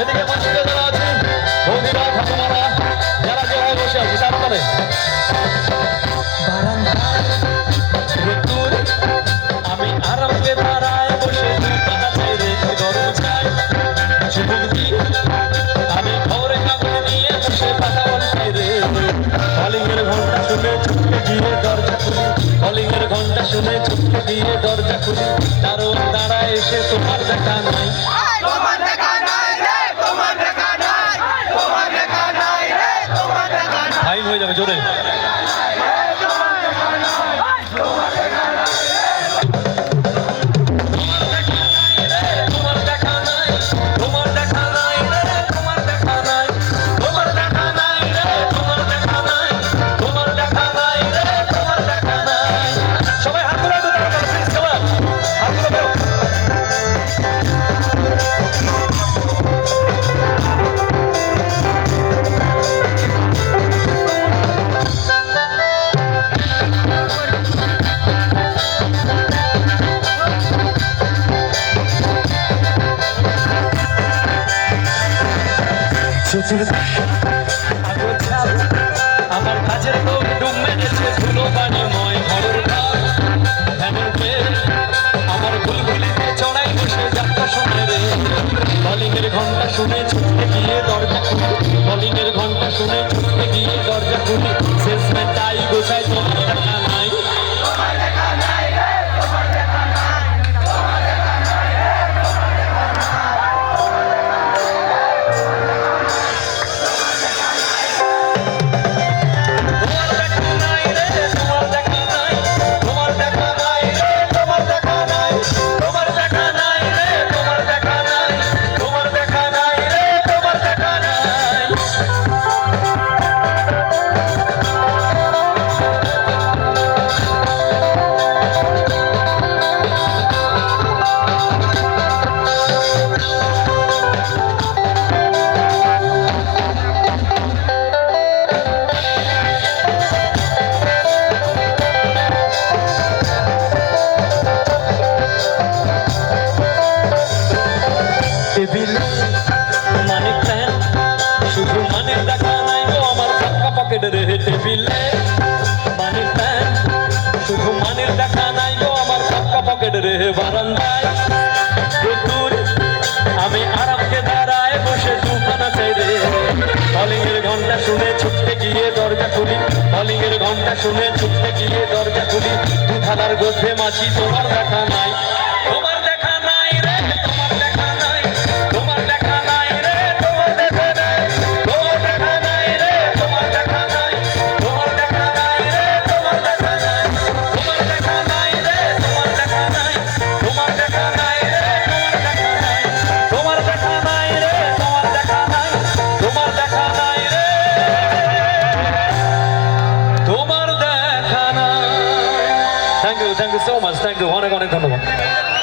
এদিকে মাসিরা যারা আছে, বৌদিরা, ঠাকুমারা, যারা যেভাবে বসে আছে তারপরে আমি আরামকে দাঁড়ায় বসে দুই পাতা ছেড়ে গরম চাই যুবক দিন আমি খবরের কাগজ নিয়ে বসে পাতা বলতে রে কলিংয়ের ঘন্টা শুনে ছুটে গিয়ে দরজা খুলি কলিংয়ের ঘন্টা শুনে ছুটে গিয়ে দরজা খুলি দারোয়ান দাঁড়ায় এসে তোমার দেখা নাই ফাইন হয়ে যাবে জোরে আমার কাজের লোক ডুব মেরেছে ধুলো বানিময় ঘরের ঘর আমার গুলগুলিতে চড়াই বসে যাত্রা শুনে রে কলিংয়ের ঘন্টা শুনে ছুটতে গিয়ে দরজা খুলি কলিংয়ের ঘন্টা শুনে ছুটতে গিয়ে দরজা খুলি শেষমেশ তাই গোছায় তোমার দেখা নাই শুধু মানের দেখা নাই গো আমার ফাঁকা পকেট রে টেবিলে মানের প্যান শুধু মানের দেখা নাই গো আমার ফাঁকা পকেট রে বারান্দায় প্রচুর আমি আরামকে দাঁড়ায় বসে দুখানা চাই রে কলিংয়ের ঘন্টা শুনে ছুটতে গিয়ে দরজা খুলি কলিংয়ের ঘন্টা শুনে ছুটতে গিয়ে দরজা খুলি দুধালার গর্ভে মাছি তোমার দেখা নাই তোমার দেখা নাই রে তোমার দেখা নাই তোমার দেখা নাই রে তোমার দেখা নাই তোমার দেখা নাই রে তোমার দেখা নাই তোমার দেখা নাই রে তোমার দেখা নাই তোমার দেখা নাই রে তোমার দেখা নাই তোমার দেখা নাই রে তোমার দেখা নাই তোমার দেখা নাই রে তোমার দেখা নাই তোমার দেখা নাই রে তোমার দেখা নাই thank you so much thank you অনেক অনেক ধন্যবাদ